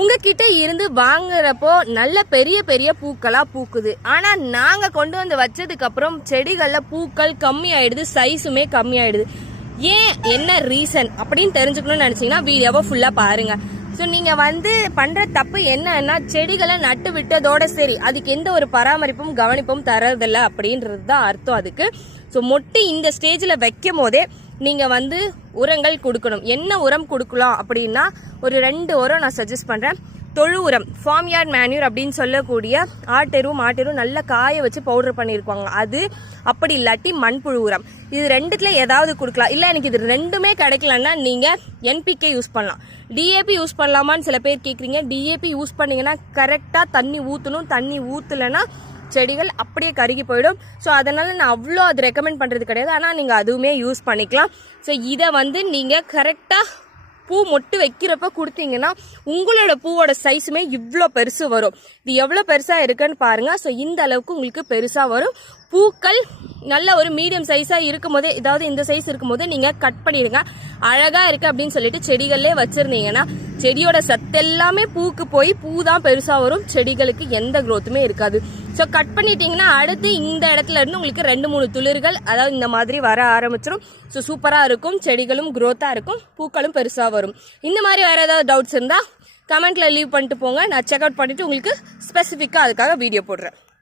உங்ககிட்ட இருந்து வாங்குறப்போ நல்ல பெரிய பெரிய பூக்களா பூக்குது. ஆனா நாங்க கொண்டு வந்து வச்சதுக்கு அப்புறம் செடிகள்ல பூக்கள் கம்மி ஆயிடுது சைஸுமே கம்மி ஆயிடுது ஏன் என்ன ரீசன் அப்படின்னு தெரிஞ்சுக்கணும்னு நினைச்சீங்கன்னா வீடியோவை ஃபுல்லா பாருங்க. ஸோ நீங்க வந்து பண்ற தப்பு என்னன்னா செடிகளை நட்டு விட்டதோட சரி அதுக்கு எந்த ஒரு பராமரிப்பும் கவனிப்பும் தரதில்லை அப்படின்றது தான் அர்த்தம் அதுக்கு. ஸோ மொட்டு இந்த ஸ்டேஜில் வைக்கும் போதே நீங்க வந்து உரங்கள் கொடுக்கணும். என்ன உரம் கொடுக்கலாம் அப்படின்னா ஒரு ரெண்டு உரம் நான் சஜஸ்ட் பண்றேன். தொழு உரம் ஃபார்ம் யார்ட் மேன்யூர் அப்படின்னு சொல்லக்கூடிய ஆட்டெரு மாட்டெரு நல்லா காய வச்சு பவுடர் பண்ணியிருப்பாங்க. அது அப்படி இல்லாட்டி மண்புழு உரம். இது ரெண்டுத்துல ஏதாவது கொடுக்கலாம். இல்லை எனக்கு இது ரெண்டுமே கிடைக்கலன்னா நீங்கள் என்பிகே யூஸ் பண்ணலாம். டிஏபி யூஸ் பண்ணலாமான்னு சில பேர் கேட்குறீங்க டிஏபி யூஸ் பண்ணீங்கன்னா கரெக்டாக தண்ணி ஊற்றணும் தண்ணி ஊற்றலைன்னா செடிகள் அப்படியே கருகி போயிடும். ஸோ அதனால் நான் அவ்வளோ அது ரெக்கமெண்ட் பண்ணுறது கிடையாது. ஆனால் நீங்கள் அதுவுமே யூஸ் பண்ணிக்கலாம். ஸோ இதை வந்து நீங்கள் கரெக்டாக பூ மொட்டு வைக்கிறப்ப கொடுத்தீங்கன்னா உங்களோட பூவோட சைஸுமே இவ்வளோ பெருசு வரும். இது எவ்வளோ பெருசாக இருக்குன்னு பாருங்கள் ஸோ இந்த அளவுக்கு உங்களுக்கு பெருசாக வரும். பூக்கள் நல்ல ஒரு மீடியம் சைஸாக இருக்கும் போதே ஏதாவது இந்த சைஸ் இருக்கும் போது நீங்கள் கட் பண்ணிடுங்க. அழகாக இருக்கு அப்படின்னு சொல்லிட்டு செடிகள்லே வச்சிருந்தீங்கன்னா செடியோட சத்து எல்லாமே பூக்கு போய் பூ தான் பெருசாக வரும். செடிகளுக்கு எந்த க்ரோத்துமே இருக்காது. ஸோ கட் பண்ணிட்டீங்கன்னா அடுத்து இந்த இடத்துல இருந்து உங்களுக்கு ரெண்டு மூணு துளிர்கள் அதாவது இந்த மாதிரி வர ஆரம்பிச்சிடும் ஸோ சூப்பராக இருக்கும். செடிகளும் க்ரோத்தாக இருக்கும். பூக்களும் பெருசாக வரும். இந்த மாதிரி வேறு ஏதாவது டவுட்ஸ் இருந்தால் கமெண்ட்டில் லீவ் பண்ணிட்டு போங்க. நான் செக் அவுட் பண்ணிவிட்டு உங்களுக்கு ஸ்பெசிஃபிக்காக அதுக்காக வீடியோ போடுறேன்.